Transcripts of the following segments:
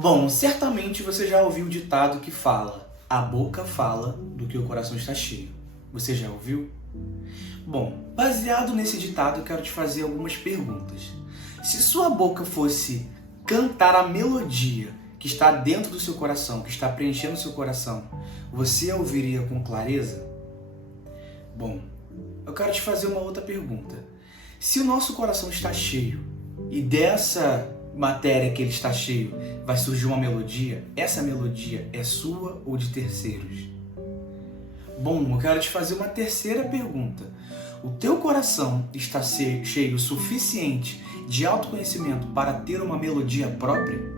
Bom, certamente você já ouviu o ditado que fala: a boca fala do que o coração está cheio. Você já ouviu? Bom, baseado nesse ditado, eu quero te fazer algumas perguntas. Se sua boca fosse cantar a melodia que está dentro do seu coração, que está preenchendo o seu coração, você a ouviria com clareza? Bom, eu quero te fazer uma outra pergunta. Se o nosso coração está cheio e dessa matéria que ele está cheio vai surgir uma melodia, essa melodia é sua ou de terceiros? Bom, eu quero te fazer uma terceira pergunta. O teu coração está cheio o suficiente de autoconhecimento para ter uma melodia própria?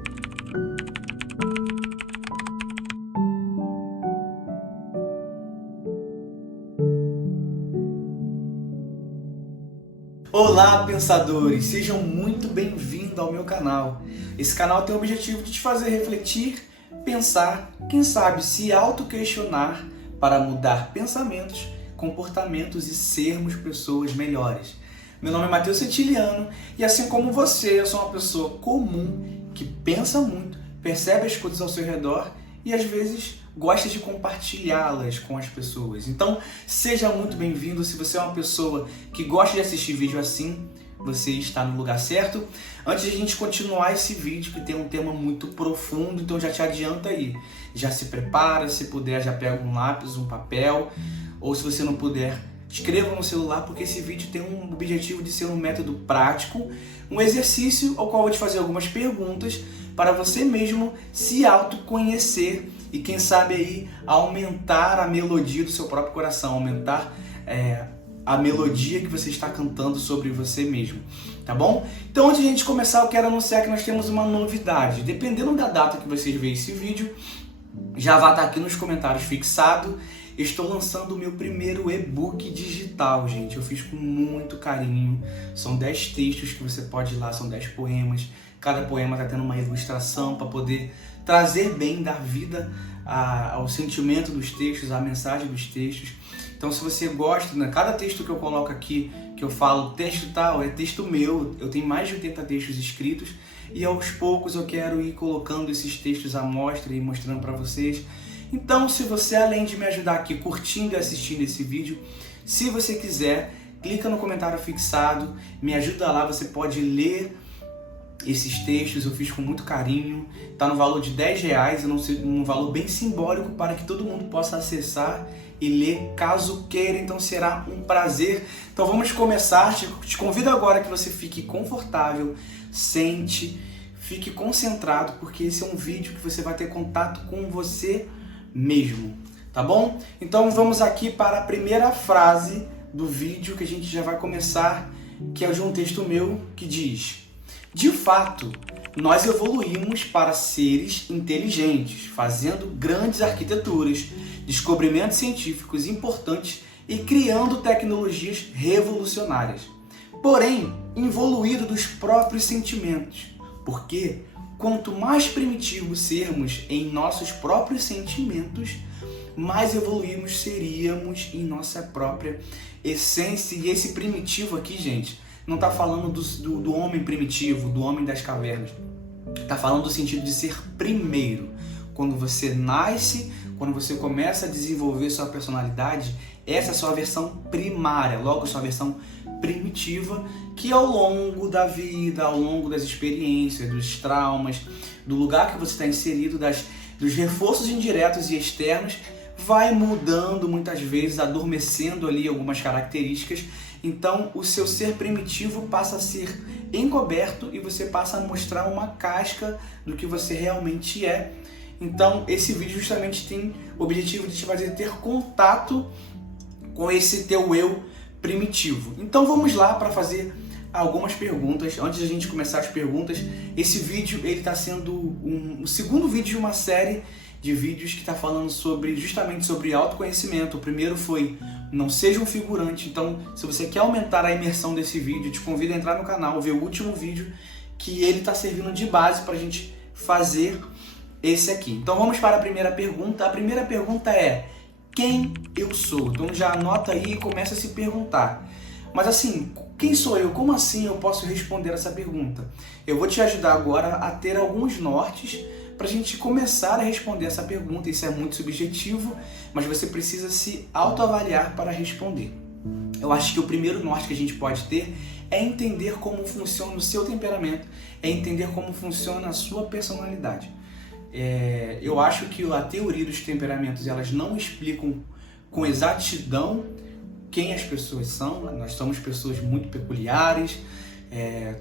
Olá, pensadores! Sejam muito bem-vindos ao meu canal. Esse canal tem o objetivo de te fazer refletir, pensar, quem sabe se auto-questionar para mudar pensamentos, comportamentos e sermos pessoas melhores. Meu nome é Matheus Cetiliano e assim como você, eu sou uma pessoa comum que pensa muito, percebe as coisas ao seu redor e às vezes gosta de compartilhá-las com as pessoas. Então, seja muito bem-vindo. Se você é uma pessoa que gosta de assistir vídeo assim, você está no lugar certo. Antes de a gente continuar esse vídeo, que tem um tema muito profundo, então já te adianta aí. Já se prepara, se puder já pega um lápis, um papel, ou se você não puder, escreva no celular, porque esse vídeo tem um objetivo de ser um método prático, um exercício ao qual eu vou te fazer algumas perguntas para você mesmo se autoconhecer e quem sabe aí aumentar a melodia do seu próprio coração, aumentar a melodia que você está cantando sobre você mesmo, tá bom? Então antes de a gente começar, eu quero anunciar que nós temos uma novidade. Dependendo da data que vocês verem esse vídeo, já vai estar aqui nos comentários fixado. Estou lançando o meu primeiro e-book digital, gente. Eu fiz com muito carinho. São 10 textos que você pode ir lá, são 10 poemas. Cada poema está tendo uma ilustração para poder trazer bem, dar vida ao sentimento dos textos, à mensagem dos textos. Então, se você gosta, né, cada texto que eu coloco aqui, que eu falo texto tal, é texto meu. Eu tenho mais de 80 textos escritos e aos poucos eu quero ir colocando esses textos à mostra e mostrando para vocês. Então, se você, além de me ajudar aqui curtindo e assistindo esse vídeo, se você quiser, clica no comentário fixado, me ajuda lá, você pode ler esses textos, eu fiz com muito carinho, tá no valor de R$10, um valor bem simbólico para que todo mundo possa acessar e ler caso queira, então será um prazer. Então vamos começar, te convido agora que você fique confortável, sente, fique concentrado, porque esse é um vídeo que você vai ter contato com você mesmo, tá bom? Então vamos aqui para a primeira frase do vídeo que a gente já vai começar, que é de um texto meu que diz: de fato, nós evoluímos para seres inteligentes, fazendo grandes arquiteturas, descobrimentos científicos importantes e criando tecnologias revolucionárias. Porém, involuído dos próprios sentimentos, porque quanto mais primitivos sermos em nossos próprios sentimentos, mais evoluímos seríamos em nossa própria essência. E esse primitivo aqui, gente, não está falando do homem primitivo, do homem das cavernas. Está falando do sentido de ser primeiro. Quando você nasce, quando você começa a desenvolver sua personalidade, essa é a sua versão primária, logo sua versão primitiva, que ao longo da vida, ao longo das experiências, dos traumas, do lugar que você está inserido, dos reforços indiretos e externos, vai mudando muitas vezes, adormecendo ali algumas características. Então o seu ser primitivo passa a ser encoberto e você passa a mostrar uma casca do que você realmente é. Então esse vídeo justamente tem o objetivo de te fazer ter contato com esse teu eu primitivo. Então vamos lá para fazer algumas perguntas. Antes de a gente começar as perguntas, esse vídeo ele está sendo o segundo vídeo de uma série de vídeos que está falando justamente sobre autoconhecimento. O primeiro foi Não Seja um Figurante. Então, se você quer aumentar a imersão desse vídeo, eu te convido a entrar no canal, ver o último vídeo, que ele está servindo de base para a gente fazer esse aqui. Então vamos para a primeira pergunta. A primeira pergunta é: quem eu sou? Então já anota aí e começa a se perguntar. Mas assim, quem sou eu? Como assim eu posso responder essa pergunta? Eu vou te ajudar agora a ter alguns nortes para a gente começar a responder essa pergunta. Isso é muito subjetivo, mas você precisa se autoavaliar para responder. Eu acho que o primeiro norte que a gente pode ter é entender como funciona o seu temperamento, é entender como funciona a sua personalidade. Eu acho que a teoria dos temperamentos, elas não explicam com exatidão quem as pessoas são. Nós somos pessoas muito peculiares,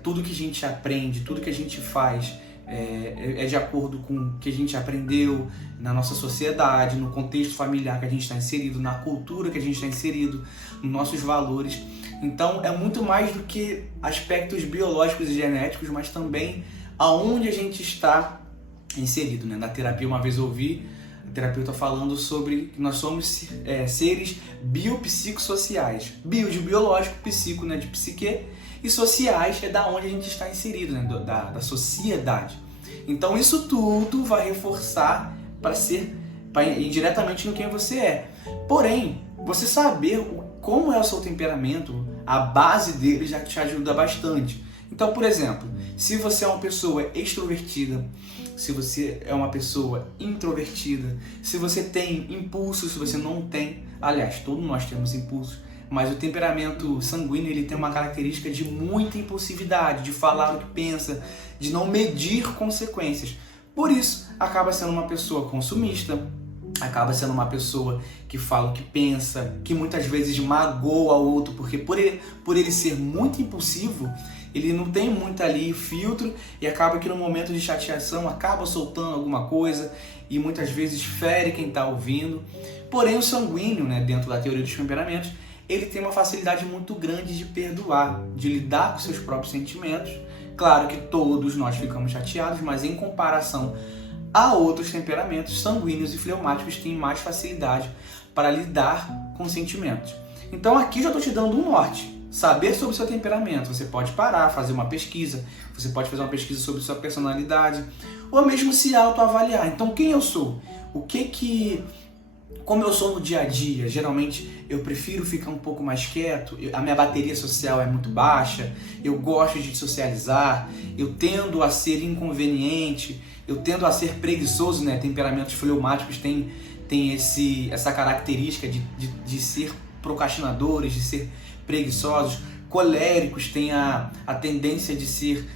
tudo que a gente aprende, tudo que a gente faz é de acordo com o que a gente aprendeu na nossa sociedade, no contexto familiar que a gente está inserido, na cultura que a gente está inserido, nos nossos valores. Então é muito mais do que aspectos biológicos e genéticos, mas também aonde a gente está inserido, né? Na terapia, uma vez eu ouvi a terapeuta falando sobre que nós somos seres biopsicossociais. Bio de biológico, psico, né, de psique, e sociais é da onde a gente está inserido, né, da sociedade. Então isso tudo vai reforçar para ir diretamente no quem você é. Porém, você saber como é o seu temperamento, a base dele já te ajuda bastante. Então, por exemplo, se você é uma pessoa extrovertida, se você é uma pessoa introvertida, se você tem impulsos, se você não tem, aliás, todos nós temos impulsos, mas o temperamento sanguíneo ele tem uma característica de muita impulsividade, de falar o que pensa, de não medir consequências. Por isso, acaba sendo uma pessoa consumista, acaba sendo uma pessoa que fala o que pensa, que muitas vezes magoa o outro, porque por ele ser muito impulsivo, ele não tem muito ali filtro e acaba que no momento de chateação acaba soltando alguma coisa e muitas vezes fere quem está ouvindo. Porém, o sanguíneo, né, dentro da teoria dos temperamentos, ele tem uma facilidade muito grande de perdoar, de lidar com seus próprios sentimentos. Claro que todos nós ficamos chateados, mas em comparação a outros temperamentos, sanguíneos e fleumáticos têm mais facilidade para lidar com sentimentos. Então aqui já estou te dando um norte. Saber sobre o seu temperamento. Você pode parar, fazer uma pesquisa, você pode fazer uma pesquisa sobre sua personalidade, ou mesmo se autoavaliar. Então quem eu sou? Como eu sou no dia a dia, geralmente eu prefiro ficar um pouco mais quieto, a minha bateria social é muito baixa, eu gosto de socializar, eu tendo a ser inconveniente, eu tendo a ser preguiçoso, né? Temperamentos fleumáticos têm essa característica de ser procrastinadores, de ser preguiçosos. Coléricos têm a tendência de ser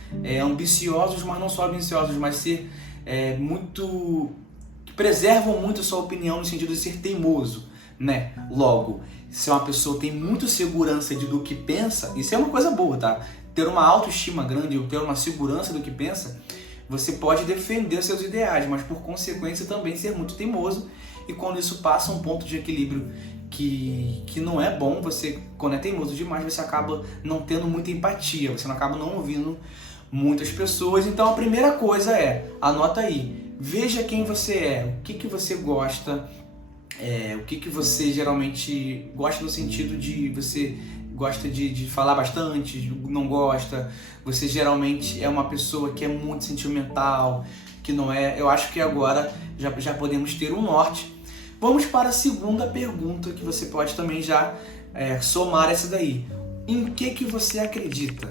ambiciosos, mas não só ambiciosos, mas ser preservam muito a sua opinião no sentido de ser teimoso, né? Logo, se uma pessoa tem muita segurança do que pensa, isso é uma coisa boa, tá? Ter uma autoestima grande ou ter uma segurança do que pensa, você pode defender seus ideais, mas por consequência também ser muito teimoso, e quando isso passa um ponto de equilíbrio que não é bom, quando é teimoso demais, você acaba não tendo muita empatia, você acaba não ouvindo muitas pessoas. Então a primeira coisa anota aí, veja quem você é, o que você gosta, o que você geralmente gosta no sentido de você gosta de falar bastante, não gosta, você geralmente é uma pessoa que é muito sentimental, que não é. Eu acho que agora já podemos ter um norte. Vamos para a segunda pergunta, que você pode também já somar essa daí. Em que você acredita?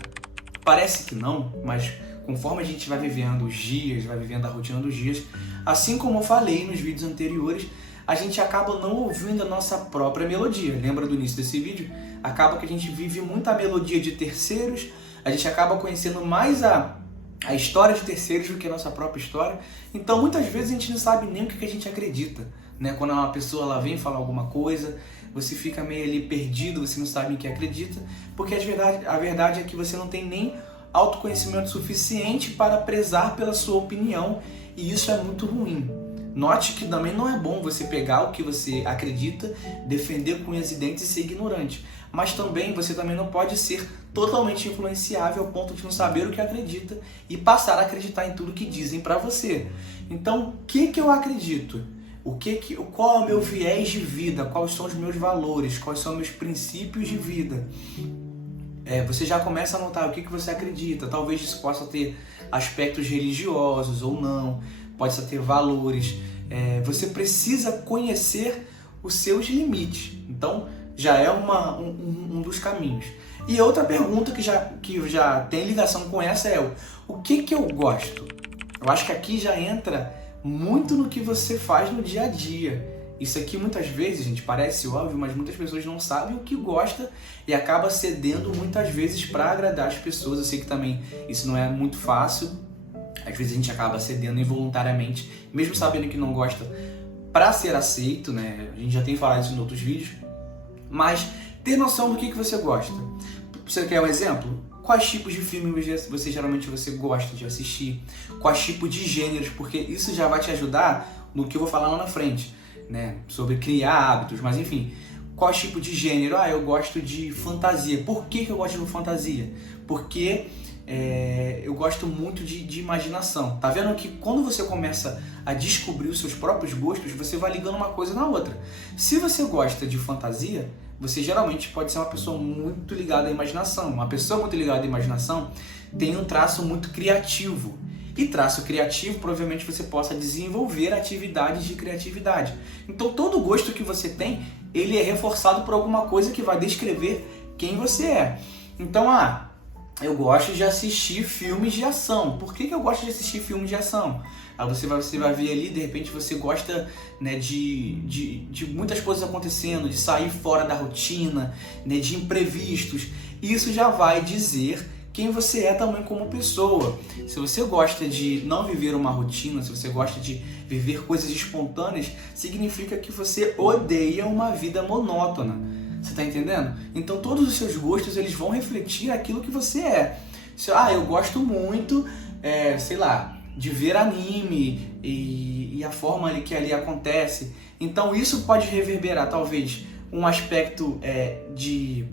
Parece que não, mas conforme a gente vai vivendo os dias, vai vivendo a rotina dos dias, assim como eu falei nos vídeos anteriores, a gente acaba não ouvindo a nossa própria melodia. Lembra do início desse vídeo? Acaba que a gente vive muita melodia de terceiros, a gente acaba conhecendo mais a história de terceiros do que a nossa própria história. Então muitas vezes a gente não sabe nem o que a gente acredita, né? Quando uma pessoa ela vem falar alguma coisa, você fica meio ali perdido, você não sabe em que acredita, porque a verdade é que você não tem nem autoconhecimento suficiente para prezar pela sua opinião, e isso é muito ruim. Note que também não é bom você pegar o que você acredita, defender com unhas e dentes e ser ignorante. Mas também você também não pode ser totalmente influenciável ao ponto de não saber o que acredita e passar a acreditar em tudo que dizem para você. Então, o que eu acredito? Qual é o meu viés de vida? Quais são os meus valores? Quais são os meus princípios de vida? Você já começa a notar o que você acredita. Talvez isso possa ter aspectos religiosos ou não. Pode ter valores. Você precisa conhecer os seus limites. Então, já é um dos caminhos. E outra pergunta que já tem ligação com essa é o que eu gosto? Eu acho que aqui já entra muito no que você faz no dia a dia. Isso aqui muitas vezes, gente, parece óbvio, mas muitas pessoas não sabem o que gosta e acaba cedendo muitas vezes para agradar as pessoas. Eu sei que também isso não é muito fácil. Às vezes a gente acaba cedendo involuntariamente, mesmo sabendo que não gosta, para ser aceito, né? A gente já tem falado isso em outros vídeos. Mas ter noção do que você gosta. Você quer um exemplo? Quais tipos de filmes você geralmente gosta de assistir? Quais tipos de gêneros? Porque isso já vai te ajudar no que eu vou falar lá na frente, né? Sobre criar hábitos, mas enfim. Qual tipo de gênero? Eu gosto de fantasia. Por que eu gosto de fantasia? Porque eu gosto muito de imaginação. Tá vendo que quando você começa a descobrir os seus próprios gostos, você vai ligando uma coisa na outra. Se você gosta de fantasia, você geralmente pode ser uma pessoa muito ligada à imaginação. Uma pessoa muito ligada à imaginação tem um traço muito criativo. E traço criativo, provavelmente você possa desenvolver atividades de criatividade. Então todo gosto que você tem, ele é reforçado por alguma coisa que vai descrever quem você é. Então, eu gosto de assistir filmes de ação. Por que eu gosto de assistir filmes de ação? Aí você vai ver ali, de repente você gosta, né, de muitas coisas acontecendo, de sair fora da rotina, né, de imprevistos. Isso já vai dizer quem você é também como pessoa. Se você gosta de não viver uma rotina, se você gosta de viver coisas espontâneas, significa que você odeia uma vida monótona. Você tá entendendo? Então todos os seus gostos, eles vão refletir aquilo que você é. Eu gosto muito, de ver anime e a forma que ali acontece. Então isso pode reverberar talvez um aspecto de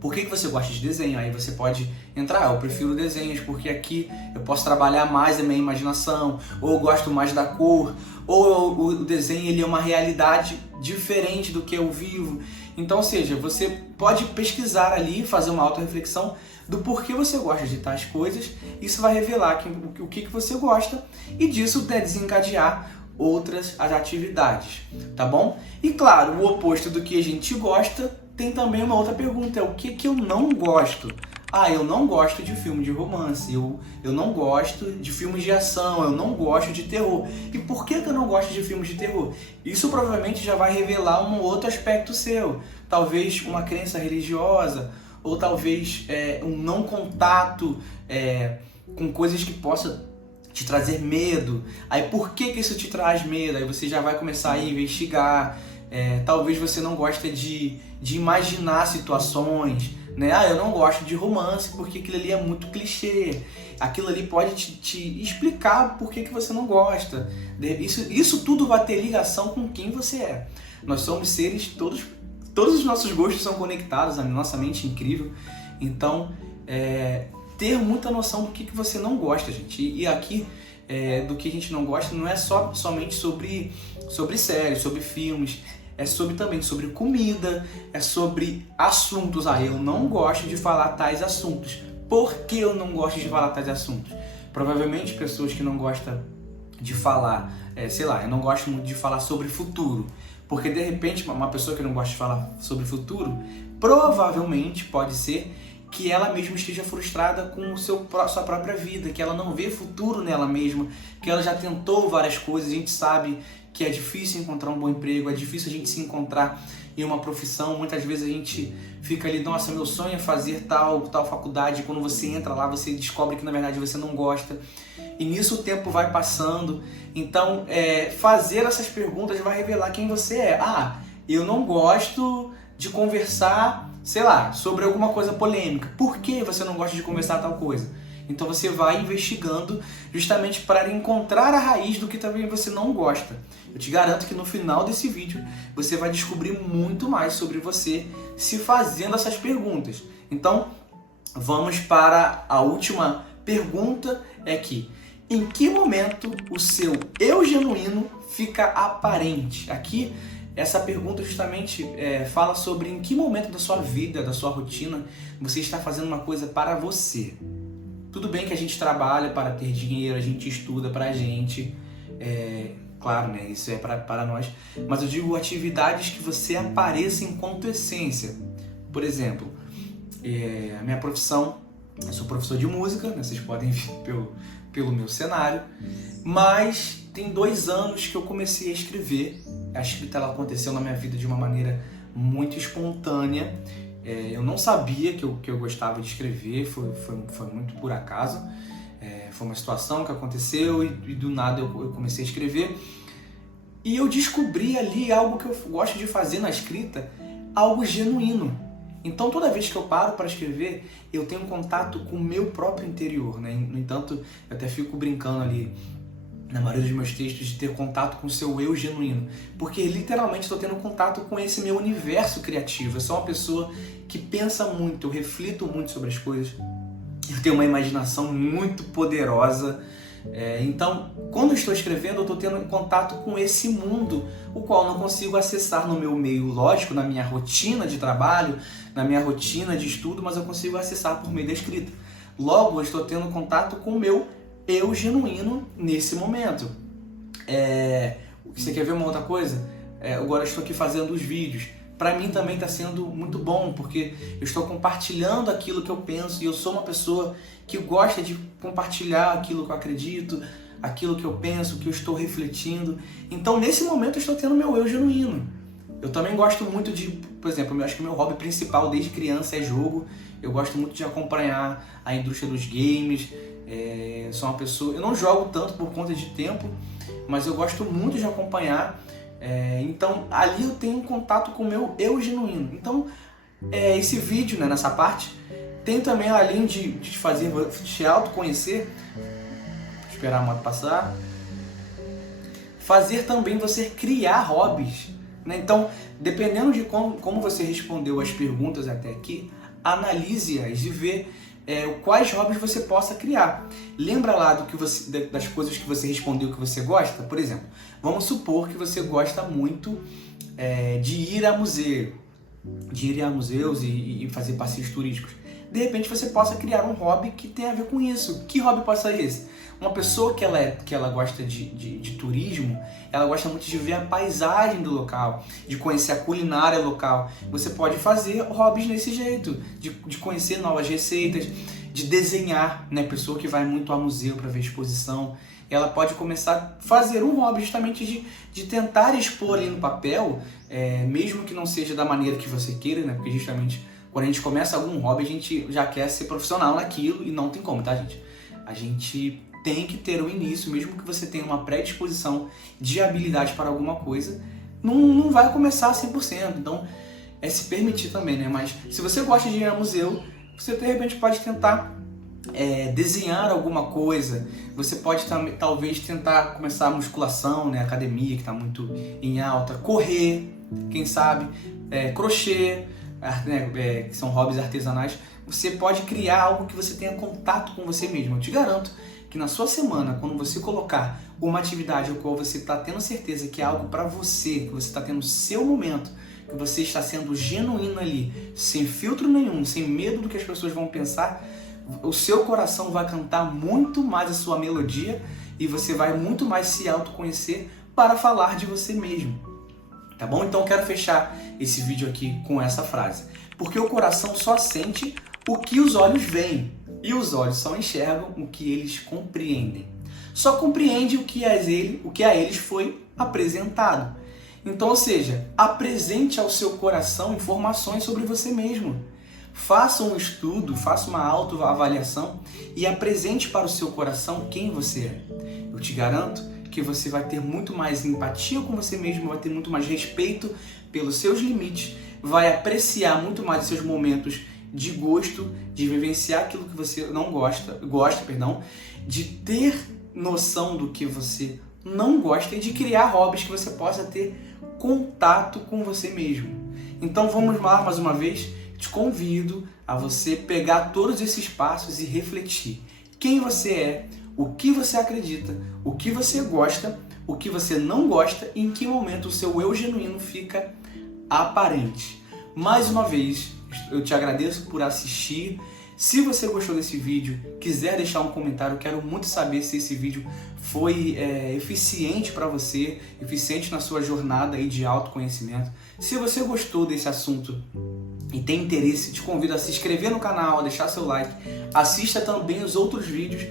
por que você gosta de desenho. Aí você pode entrar, eu prefiro desenhos porque aqui eu posso trabalhar mais a minha imaginação, ou eu gosto mais da cor, ou o desenho ele é uma realidade diferente do que eu vivo. Então, ou seja, você pode pesquisar ali, fazer uma autorreflexão do porquê você gosta de tais coisas. Isso vai revelar o que você gosta e disso desencadear outras atividades, tá bom? E claro, o oposto do que a gente gosta, tem também uma outra pergunta, é o que eu não gosto? Eu não gosto de filme de romance, eu não gosto de filmes de ação, eu não gosto de terror. E por que eu não gosto de filmes de terror? Isso provavelmente já vai revelar um outro aspecto seu. Talvez uma crença religiosa, ou talvez um não contato com coisas que possam te trazer medo. Aí por que isso te traz medo? Aí você já vai começar a investigar. Talvez você não goste de imaginar situações, né? Eu não gosto de romance porque aquilo ali é muito clichê. Aquilo ali pode te explicar por que você não gosta. Isso tudo vai ter ligação com quem você é. Nós somos seres, todos os nossos gostos são conectados, a nossa mente é incrível. Então, ter muita noção do que você não gosta, gente. E aqui, do que a gente não gosta, não é somente sobre séries, sobre filmes. É também sobre comida, é sobre assuntos. Eu não gosto de falar tais assuntos. Por que eu não gosto de falar tais assuntos? Provavelmente pessoas que não gostam de falar, eu não gosto muito de falar sobre futuro. Porque de repente uma pessoa que não gosta de falar sobre futuro, provavelmente pode ser que ela mesma esteja frustrada com sua própria vida, que ela não vê futuro nela mesma, que ela já tentou várias coisas. A gente sabe que é difícil encontrar um bom emprego, é difícil a gente se encontrar em uma profissão. Muitas vezes a gente fica ali, nossa, meu sonho é fazer tal faculdade, e quando você entra lá, você descobre que na verdade você não gosta. E nisso o tempo vai passando. Então, fazer essas perguntas vai revelar quem você é. Eu não gosto de conversar, sobre alguma coisa polêmica. Por que você não gosta de conversar tal coisa? Então você vai investigando justamente para encontrar a raiz do que também você não gosta. Eu te garanto que no final desse vídeo você vai descobrir muito mais sobre você se fazendo essas perguntas. Então vamos para a última pergunta, em que momento o seu eu genuíno fica aparente? Aqui essa pergunta justamente fala sobre em que momento da sua vida, da sua rotina, você está fazendo uma coisa para você. Tudo bem que a gente trabalha para ter dinheiro, a gente estuda para a gente, claro, né, isso é para nós, mas eu digo atividades que você apareça enquanto essência. Por exemplo, a minha profissão, eu sou professor de música, né, vocês podem ver pelo meu cenário, mas tem 2 anos que eu comecei a escrever. A escrita ela aconteceu na minha vida de uma maneira muito espontânea. Eu não sabia que eu gostava de escrever, foi muito por acaso. Foi uma situação que aconteceu e do nada eu comecei a escrever. E eu descobri ali algo que eu gosto de fazer na escrita, algo genuíno. Então toda vez que eu paro para escrever, eu tenho contato com o meu próprio interior, né? No entanto, eu até fico brincando ali, na maioria dos meus textos, de ter contato com o seu eu genuíno. Porque literalmente estou tendo contato com esse meu universo criativo. Eu sou uma pessoa que pensa muito, eu reflito muito sobre as coisas. Eu tenho uma imaginação muito poderosa. Então, quando eu estou escrevendo, eu estou tendo contato com esse mundo, o qual eu não consigo acessar no meu meio lógico, na minha rotina de trabalho, na minha rotina de estudo, mas eu consigo acessar por meio da escrita. Logo, eu estou tendo contato com o meu eu genuíno nesse momento. Você quer ver uma outra coisa? Agora eu estou aqui fazendo os vídeos. Para mim também está sendo muito bom, porque eu estou compartilhando aquilo que eu penso e eu sou uma pessoa que gosta de compartilhar aquilo que eu acredito, aquilo que eu penso, que eu estou refletindo. Então, nesse momento, eu estou tendo meu eu genuíno. Eu também gosto muito de, por exemplo, eu acho que o meu hobby principal desde criança é jogo. Eu gosto muito de acompanhar a indústria dos games. Sou uma pessoa... Eu não jogo tanto por conta de tempo, mas eu gosto muito de acompanhar. Então, ali eu tenho contato com o meu eu genuíno. Então, esse vídeo, né, nessa parte, tem também, além de fazer te autoconhecer, esperar a moto passar, fazer também você criar hobbies, né? Então, dependendo de como você respondeu as perguntas até aqui, analise-as e vê quais hobbies você possa criar. Lembra lá das coisas que você respondeu que você gosta? Por exemplo, vamos supor que você gosta muito de ir a museus e fazer passeios turísticos. De repente você possa criar um hobby que tenha a ver com isso. Que hobby pode ser esse? Uma pessoa que ela gosta de turismo, ela gosta muito de ver a paisagem do local, de conhecer a culinária local. Você pode fazer hobbies nesse jeito, de conhecer novas receitas, de desenhar, né? Pessoa que vai muito ao museu para ver exposição, ela pode começar a fazer um hobby justamente de tentar expor ali no papel, mesmo que não seja da maneira que você queira, né? Porque justamente quando a gente começa algum hobby, a gente já quer ser profissional naquilo e não tem como, tá, gente? A gente tem que ter um início, mesmo que você tenha uma predisposição de habilidade para alguma coisa, não vai começar 100%. Então, se permitir também, né? Mas se você gosta de ir ao museu, você de repente pode tentar desenhar alguma coisa. Você pode talvez tentar começar a musculação, né? Academia, que está muito em alta. Correr, quem sabe. Crochê, que são hobbies artesanais. Você pode criar algo que você tenha contato com você mesmo. Eu te garanto que na sua semana, quando você colocar uma atividade ao qual você está tendo certeza que é algo para você, que você está tendo o seu momento, que você está sendo genuíno ali, sem filtro nenhum, sem medo do que as pessoas vão pensar, o seu coração vai cantar muito mais a sua melodia e você vai muito mais se autoconhecer para falar de você mesmo. Tá bom? Então eu quero fechar esse vídeo aqui com essa frase. Porque o coração só sente o que os olhos veem e os olhos só enxergam o que eles compreendem. Só compreende o que a eles foi apresentado. Então, ou seja, apresente ao seu coração informações sobre você mesmo. Faça um estudo, faça uma autoavaliação e apresente para o seu coração quem você é. Eu te garanto que você vai ter muito mais empatia com você mesmo, vai ter muito mais respeito pelos seus limites, vai apreciar muito mais os seus momentos de gosto, de vivenciar aquilo que você não gosta, de ter noção do que você não gosta e de criar hobbies que você possa ter contato com você mesmo. Então vamos lá mais uma vez, te convido a você pegar todos esses passos e refletir quem você é, o que você acredita, o que você gosta, o que você não gosta e em que momento o seu eu genuíno fica aparente. Mais uma vez, eu te agradeço por assistir. Se você gostou desse vídeo, quiser deixar um comentário, eu quero muito saber se esse vídeo foi eficiente para você, eficiente na sua jornada aí de autoconhecimento. Se você gostou desse assunto e tem interesse, te convido a se inscrever no canal, a deixar seu like, assista também os outros vídeos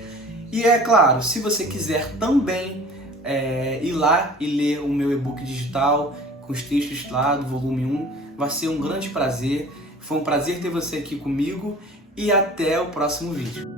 E é claro, se você quiser também ir lá e ler o meu e-book digital com os textos lá do volume 1, vai ser um grande prazer. Foi um prazer ter você aqui comigo e até o próximo vídeo.